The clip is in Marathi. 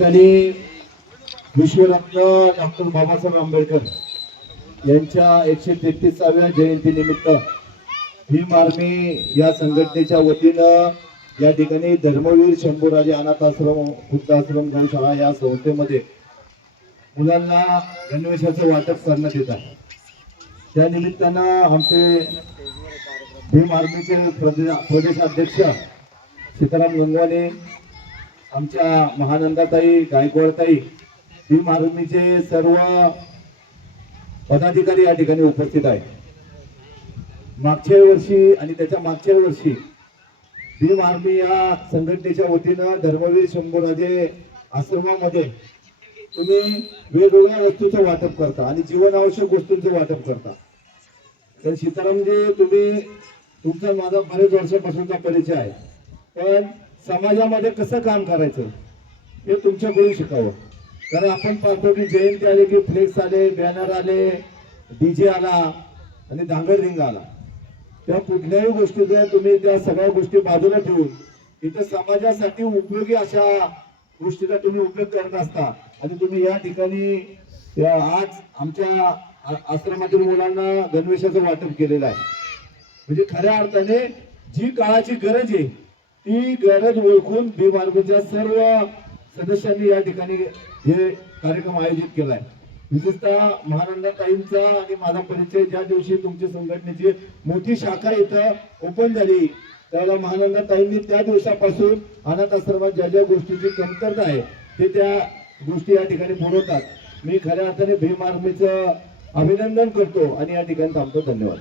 ठिकाणी विश्वरत्न डॉक्टर बाबासाहेब आंबेडकर यांच्या 133व्या जयंतीनिमित्त भीम आर्मी या संघटनेच्या वतीनं या ठिकाणी धर्मवीर शंभूराजे अनाथ आश्रम वृद्धाश्रम गौशाळा या संस्थेमध्ये मुलांना गणवेशाचं वाटप करण्यात येत आहे। त्या निमित्तानं आमचे भीम आर्मीचे प्रदेशाध्यक्ष सीताराम गंगवाने, आमच्या महानंदाताई गायकवाडताई, भीम आर्मीचे सर्व पदाधिकारी या ठिकाणी उपस्थित आहेत। मागच्या वर्षी आणि त्याच्या मागच्या वर्षी भीम आर्मी या संघटनेच्या वतीनं धर्मवीर शंभूराजे आश्रमामध्ये तुम्ही वेगवेगळ्या वस्तूचं वाटप करता आणि जीवनावश्यक वस्तूंचं वाटप करता। तर सीतारामजी, तुम्ही तुमचा माझा बरेच वर्षापासूनचा परिचय आहे, पण समाजामध्ये कसं काम करायचं हे तुमच्याकडून शिकावं। कारण आपण पाहतो की जयंती आले की फ्लेक्स आले, बॅनर आले, डीजे आला आणि धांगडधिंगा आला। त्या कुठल्याही गोष्टीचा तुम्ही त्या सगळ्या गोष्टी बाजूला ठेवून इथं समाजासाठी उपयोगी अशा गोष्टीचा तुम्ही उपयोग करत असता आणि तुम्ही या ठिकाणी आज आमच्या आश्रमातील मुलांना गणवेशाचं वाटप केलेलं आहे। म्हणजे खऱ्या अर्थाने जी काळाची गरज आहे ती गरज ओळखून भीम आर्मीच्या सर्व सदस्यांनी या ठिकाणी हे कार्यक्रम आयोजित केलाय। विशेषतः महानंदाताईंचा आणि माझा परिचय ज्या दिवशी तुमच्या संघटनेची मोठी शाखा इथं ओपन झाली त्यावेळेला महानंदाताईंनी त्या दिवसापासून अनाथ आश्रमात ज्या ज्या गोष्टीची कमतरता आहे ते त्या गोष्टी या ठिकाणी पुरवतात। मी खऱ्या अर्थाने भीम आर्मीचं अभिनंदन करतो आणि या ठिकाणी थांबतो। धन्यवाद।